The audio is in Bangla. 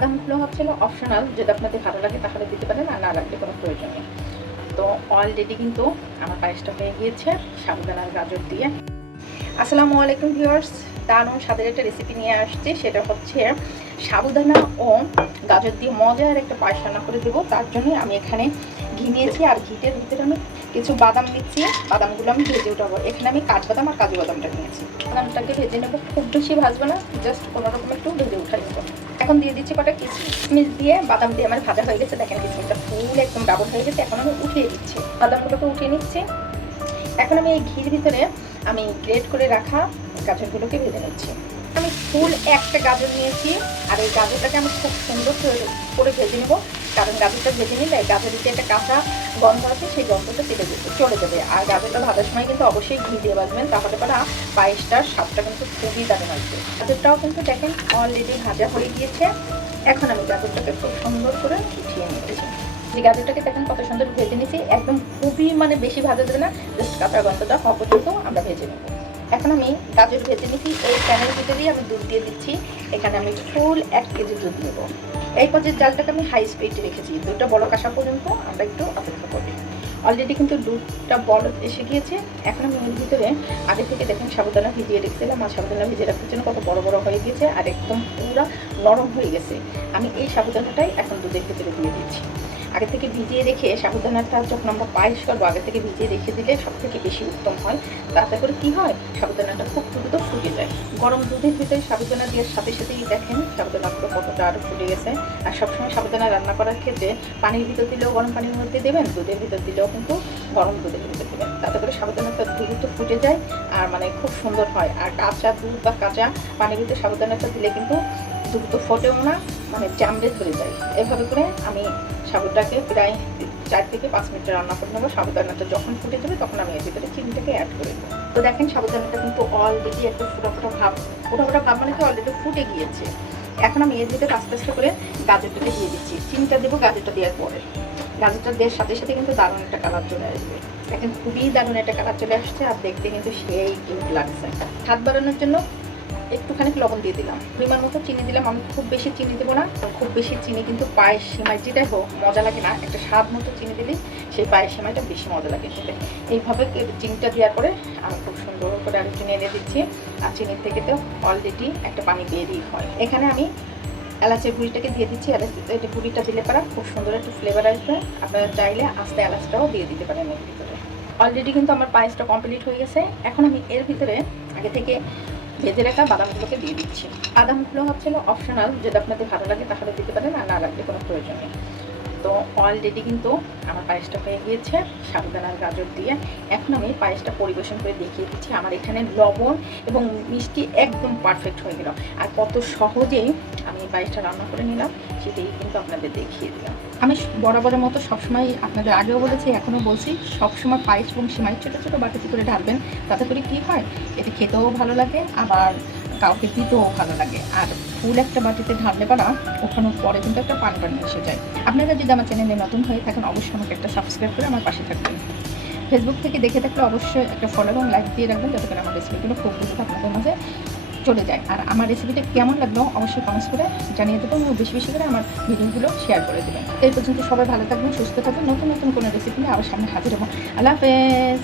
বাদামগুলো হচ্ছিল অপশনাল, যদি আপনাদের ভালো লাগে তাহলে দিতে পারেন, আর না লাগলে কোনো প্রয়োজন নেই। তো অলরেডি কিন্তু আমার পায়েসটা হয়ে গিয়েছে সাবুদানার গাজর দিয়ে। আসসালামু আলাইকুম ভিউয়ার্স, দারুণ স্বাদের একটা রেসিপি নিয়ে আসছি। সেটা হচ্ছে সাবুদানা ও গাজর দিয়ে মজার একটা পায়েস রান্না করে দেবো। তার জন্য আমি এখানে ঘি নিয়েছি, আর ঘিটার ভিতরে আমি কিছু বাদাম নিচ্ছি। বাদামগুলো আমি ভেজে উঠাবো। এখানে আমি কাঠবাদাম আর কাজু বাদামটা নিয়েছি। বাদামটাকে ভেজে নেবো, খুব বেশি ভাজবো না, জাস্ট কোনোরকম একটু ভেজে উঠাই নেবো। এখন দিয়ে দিচ্ছি কটা কিশমিশ দিয়ে। বাদাম দিয়ে আমার ভাজা হয়ে গেছে, দেখেন কিশমিশটা ফুল একদম ডাবল হয়ে গেছে। এখন আমি উঠিয়ে দিচ্ছি, বাদামগুলোকে উঠিয়ে নিচ্ছি। এখন আমি এই ঘির ভিতরে আমি গ্রেট করে রাখা গাজরগুলোকে ভেজে নিচ্ছি। আমি ফুল একটা গাজর নিয়েছি, আর এই গাজরটাকে আমি খুব সুন্দর করে ভেজে নেবো। কারণ গাজরটা ভেজে নিলে গাজরের যে একটা কাঁচা গন্ধ আছে, সেই গন্ধটা চলে যাবে। আর গাজরটা ভাজার সময় কিন্তু অবশ্যই ঘি দিয়ে ভাজবেন, তাহলে পরে পায়েসটার স্বাদটা কিন্তু খুবই দারুণ আসবে। গাজরটাও কিন্তু দেখেন অলরেডি ভাজা হয়ে গিয়েছে। এখন আমি গাজরটাকে খুব সুন্দর করে উঠিয়ে নিয়েছি। যে গাজরটাকে দেখেন কত সুন্দর ভেজে নিয়েছি। একদম খুবই বেশি ভাজা যাবে না, জাস্ট কাঁচা গন্ধটা হওয়া পর্যন্ত আমরা ভেজে নেব। এখন আমি গাজর ভেজে নিয়েছি, এই প্যানের ভিতরেই আমি দুধ দিয়ে দিচ্ছি। এখানে আমি ফুল 1 কেজি দুধ নেব। এই পর্যায়ে জালটাকে আমি হাই স্পিডে রেখেছি, দুধটা বলক আসা পর্যন্ত আমরা একটু অপেক্ষা করবো। অলরেডি কিন্তু দুধটা বলক এসে গিয়েছে। এখন আমি এর ভিতরে আগে থেকে দেখেন সাবুদানা ভিজিয়ে রেখেছিলাম, আর সাবুদানা ভিজিয়ে রাখার জন্য কত বড় বড় হয়ে গেছে আর একদম পুরো নরম হয়ে গেছে। আমি এই সাবুদানাটাই এখন দুধের ভিতরে দিয়ে দিচ্ছি। আগে থেকে ভিজিয়ে রেখে সাবুদানাটা যখন আমরা পায়েস করবো, আগে থেকে ভিজিয়ে রেখে দিলে সব থেকে বেশি উত্তম হয়। তাতে করে কি হয়, সাবুদানাটা খুব দ্রুত ফুটে যায়। গরম দুধের ভিতরে সাবুদানা দেওয়ার সাথে সাথেই দেখেন সাবুদানাগুলো কতটা আরও ফুটে গেছে। আর সবসময় সাবুদানা রান্না করার ক্ষেত্রে পানির ভিতর দিলেও গরম পানির মধ্যে দেবেন, দুধের ভিতর দিলেও কিন্তু গরম দুধের ভিতর দেবেন। তাতে করে সাবুদানাটা দ্রুত ফুটে যায় আর খুব সুন্দর হয়। আর কাঁচা দুধ বা কাঁচা পানির ভিতরে সাবুদানাটা দিলে কিন্তু দ্রুত ফোটেও না, জামড়ে ধরে যায়। এভাবে করে আমি সাবুটাকে প্রায় 4 থেকে 5 মিনিট রান্না করে নেবো। সাবুদানাটা যখন ফুটে যাবে তখন আমি এর ভিতরে চিনিটাকে অ্যাড করে দেবো। তো দেখেন সাবুদানাটা কিন্তু অলরেডি একটা ফোটা ভাব কি অলরেডি ফুটে গিয়েছে। এখন আমি এর ভিতরে আস্তে আস্তে করে গাজরটাকে দিয়ে দিচ্ছি। চিনিটা দেবো গাজরটা দেওয়ার পরে। গাজরটা দেওয়ার সাথে সাথে কিন্তু দারুণ একটা কালার চলে আসবে। দেখেন খুবই দারুণ একটা কালার চলে আসছে, আর দেখতে কিন্তু সেই কিউট লাগছে। স্বাদ বাড়ানোর জন্য একটুখানি লবণ দিয়ে দিলাম, পরিমাণ মতো চিনি দিলাম। আমি খুব বেশি চিনি দেবো না, খুব বেশি চিনি কিন্তু পায়েস সেমাই যেটাই হোক মজা লাগে না। একটা স্বাদ মতো চিনি দিলে সেই পায়েস সেমাইটা বেশি মজা লাগে খেতে। এইভাবে চিনিটা দেওয়ার পরে আমি খুব সুন্দর করে আরেকটু নেড়ে দিচ্ছি। আর চিনির থেকে তো অলরেডি একটা পানি বেরিয়ে হয়। এখানে আমি এলাচের গুঁড়িটাকে দিয়ে দিচ্ছি। এলাচের গুঁড়িটা দিলে পারা খুব সুন্দর একটু ফ্লেভার আসবে। আপনারা চাইলে আস্তে এলাচটাও দিয়ে দিতে পারেন এর ভিতরে। অলরেডি কিন্তু আমার পায়েসটা কমপ্লিট হয়ে গেছে। এখন আমি এর ভিতরে আগে থেকে ভেজে রাখা বাদামগুলোকে দিয়ে দিচ্ছি। বাদামগুলো হচ্ছিল অপশনাল, যদি আপনাদের ভালো লাগে তাহলে দিতে পারেন, আর না লাগলে কোনো প্রয়োজন নেই। তো অলরেডি কিন্তু আমার পায়েসটা হয়ে গিয়েছে সাবুদানার গাজর দিয়ে। এখন আমি পায়েসটা পরিবেশন করে দেখিয়ে দিচ্ছি। আমার এখানে লবণ এবং মিষ্টি একদম পারফেক্ট হয়ে গেল। আর কত সহজেই আমি এই পায়েসটা রান্না করে নিলাম সেটাই কিন্তু আপনাদের দেখিয়ে দিলাম। আমি বরাবরের মতো সবসময় আপনাদের আগেও বলেছি, এখনও বলছি, সবসময় পায়েস এবং সেমাই ছোটো ছোটো বাটিতে করে ঢালবেন। তাতে করে কী হয়, এতে খেতেও ভালো লাগে, আবার কাউকে দিতেও ভালো লাগে। আর ফুল একটা বাটিতে ঢাললে পারা ওখানোর পরে কিন্তু একটা পানি এসে যায়। আপনারা যদি আমার চ্যানেলে নতুন হয়ে থাকেন অবশ্যই আমাকে একটা সাবস্ক্রাইব করে আমার পাশে থাকবেন। ফেসবুক থেকে দেখে থাকলে অবশ্যই একটা ফলো এবং লাইক দিয়ে রাখবেন, যাতে করে আমার রেসিপিগুলো খুব দ্রুত আপনাদের মাঝে চলে যায়। আর আমার রেসিপিটা কেমন লাগলো অবশ্যই কমেন্টস করে জানিয়ে দেবেন এবং বেশি বেশি করে আমার ভিডিওগুলো শেয়ার করে দেবেন। এই পর্যন্ত সবাই ভালো থাকবেন, সুস্থ থাকবেন। নতুন নতুন কোনো রেসিপি নিয়ে আবার সামনে হাজির হবো। আল্লাহ হাফেজ।